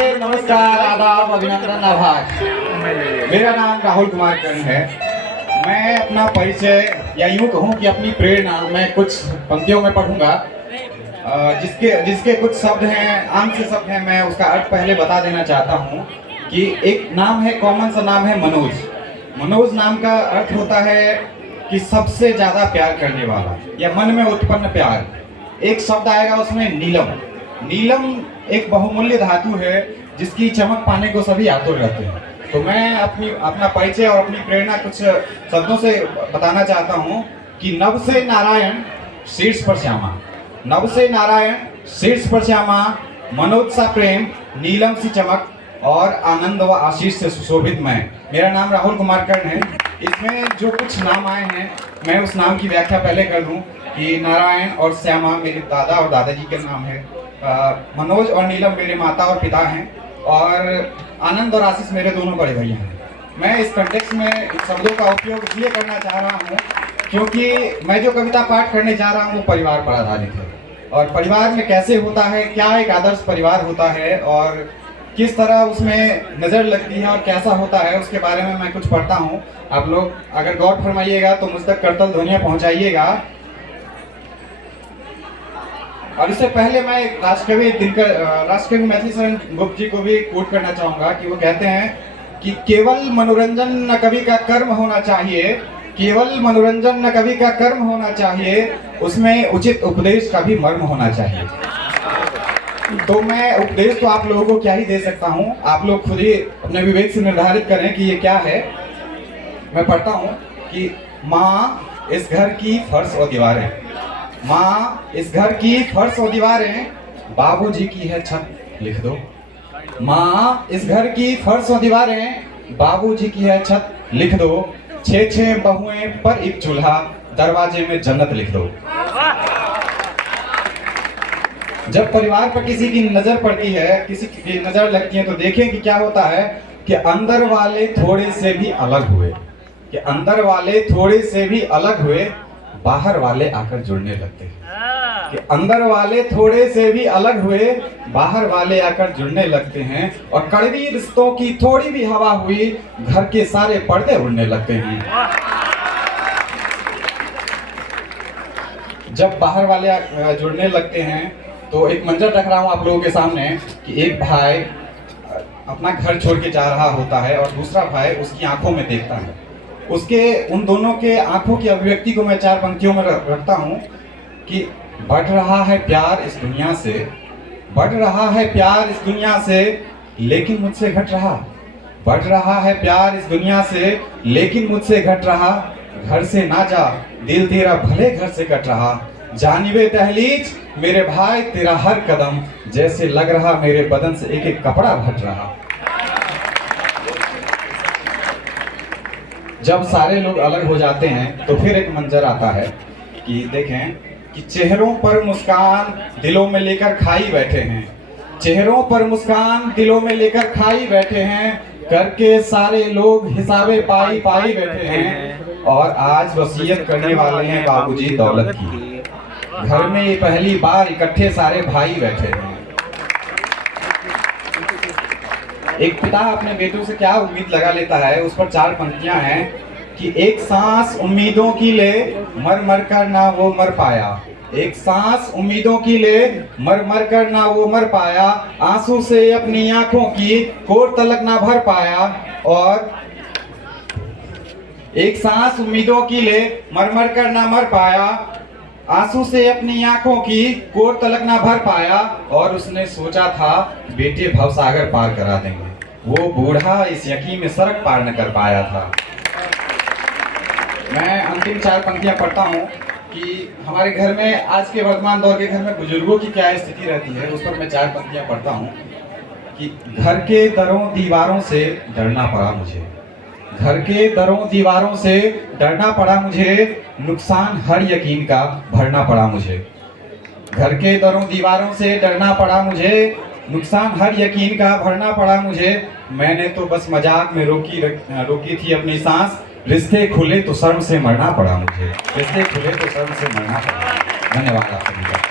नमस्कार, आदाब, अभिनंदन, आभार। मेरा नाम राहुल कुमार कर्ण है। मैं अपना परिचय या यूं कहूं कि अपनी प्रेरणा मैं कुछ पंक्तियों में पढ़ूंगा, जिसके कुछ शब्द हैं, आम से शब्द हैं। मैं उसका अर्थ पहले बता देना चाहता हूं कि एक नाम है, कॉमन सा नाम है मनोज। मनोज नाम का अर्थ होता है कि सबसे ज्यादा प्यार करने वाला या मन में उत्पन्न प्यार। एक शब्द आएगा उसमें नीलम। नीलम एक बहुमूल्य धातु है जिसकी चमक पाने को सभी आतुर रहते हैं। तो मैं अपना परिचय और अपनी प्रेरणा कुछ शब्दों से बताना चाहता हूँ कि नभ से नारायण शीर्ष पर श्यामा, नभ से नारायण शीर्ष पर श्यामा, मनोज सा प्रेम, नीलम सी चमक और आनंद व आशीष से सुशोभित मैं। मेरा नाम राहुल कुमार कर्ण है। इसमें जो कुछ नाम आए हैं मैं उस नाम की व्याख्या पहले कर दूं कि नारायण और श्यामा मेरे दादा और दादाजी के नाम है, मनोज और नीलम मेरे माता और पिता हैं, और आनंद और आशीष मेरे दोनों बड़े भैया हैं। मैं इस कंटेक्स्ट में इन शब्दों का उपयोग इसलिए करना चाह रहा हूँ क्योंकि मैं जो कविता पाठ करने जा रहा हूँ वो परिवार पर आधारित है, और परिवार में कैसे होता है, क्या एक आदर्श परिवार होता है और किस तरह उसमें नज़र लगती है और कैसा होता है, उसके बारे में मैं कुछ पढ़ता हूँ। आप लोग अगर गौर फरमाइएगा तो मुझ तक करतल ध्वनियाँ पहुँचाइएगा। और इससे पहले मैं राष्ट्रकवि मैथिली शरण गुप्त जी को भी कोट करना चाहूँगा कि वो कहते हैं कि केवल मनोरंजन न कवि का कर्म होना चाहिए, केवल मनोरंजन न कवि का कर्म होना चाहिए, उसमें उचित उपदेश का भी मर्म होना चाहिए। तो मैं उपदेश तो आप लोगों को क्या ही दे सकता हूँ, आप लोग खुद ही अपने विवेक से निर्धारित करें कि ये क्या है। मैं पढ़ता हूँ कि माँ इस घर की फर्श और दीवारें, माँ इस घर की फर्श और दीवारें, बाबूजी की है छत लिख दो। माँ इस घर की फर्श और दीवारें, बाबूजी की है छत लिख दो। 6 बहुएं पर एक चूल्हा, दरवाजे में जन्नत लिख दो। जब परिवार पर किसी की नजर पड़ती है, किसी की नजर लगती है, तो देखें कि क्या होता है कि अंदर वाले थोड़े से भी अलग हुए, कि अंदर वाले थोड़े से भी अलग हुए, बाहर वाले आकर जुड़ने लगते हैं। कि अंदर वाले थोड़े से भी अलग हुए, बाहर वाले आकर जुड़ने लगते हैं, और कड़वी रिश्तों की थोड़ी भी हवा हुई, घर के सारे पर्दे उड़ने लगते हैं। जब बाहर वाले जुड़ने लगते हैं तो एक मंजर रख रहा हूं आप लोगों के सामने कि एक भाई अपना घर छोड़ के जा रहा होता है और दूसरा भाई उसकी आंखों में देखता है। उसके उन दोनों के आंखों की अभिव्यक्ति को मैं 4 पंक्तियों में रखता हूं कि बढ़ रहा है प्यार इस दुनिया से, बढ़ रहा है प्यार इस दुनिया से, लेकिन मुझसे घट रहा। बढ़ रहा है प्यार इस दुनिया से, लेकिन मुझसे घट रहा। घर से ना जा, दिल तेरा भले घर से कट रहा। जानिबे तहलीज मेरे भाई तेरा हर कदम, जैसे लग रहा मेरे बदन से एक एक कपड़ा घट रहा। जब सारे लोग अलग हो जाते हैं तो फिर एक मंजर आता है कि देखें कि चेहरों पर मुस्कान दिलों में लेकर खाई बैठे हैं, चेहरों पर मुस्कान दिलों में लेकर खाई बैठे हैं, करके सारे लोग हिसाबे पाई पाई बैठे हैं, और आज वसीयत करने वाले हैं बाबूजी दौलत की। घर में ये पहली बार इकट्ठे सारे भाई बैठे हैं। एक पिता अपने बेटों से क्या उम्मीद लगा लेता है, उस पर 4 पंक्तियां हैं कि एक सांस उम्मीदों की ले, मर मर कर ना वो मर पाया। एक सांस उम्मीदों की ले, मर मर कर ना वो मर पाया। आंसू से अपनी आंखों की कोर तलक ना भर पाया। और एक सांस उम्मीदों की ले, मर मर कर ना मर पाया। आंसू से अपनी आंखों की कोर तलक ना भर पाया। और उसने सोचा था बेटे भवसागर पार करा देंगे, वो बूढ़ा इस यकीन में सड़क पार न कर पाया था। मैं अंतिम 4 पंक्तियां पढ़ता हूँ कि हमारे घर में, आज के वर्तमान दौर के घर में बुजुर्गों की क्या स्थिति रहती है, उस पर मैं 4 पंक्तियां पढ़ता हूँ कि घर के दरों दीवारों से डरना पड़ा मुझे, घर के दरों दीवारों से डरना पड़ा मुझे, नुकसान हर यकीन का भरना पड़ा मुझे। घर के दरों दीवारों से डरना पड़ा मुझे, नुकसान हर यकीन का भरना पड़ा मुझे। मैंने तो बस मजाक में रोकी थी अपनी सांस, रिश्ते खुले तो शर्म से मरना पड़ा मुझे, रिश्ते खुले तो शर्म से मरना पड़ा। धन्यवाद आप सभी का।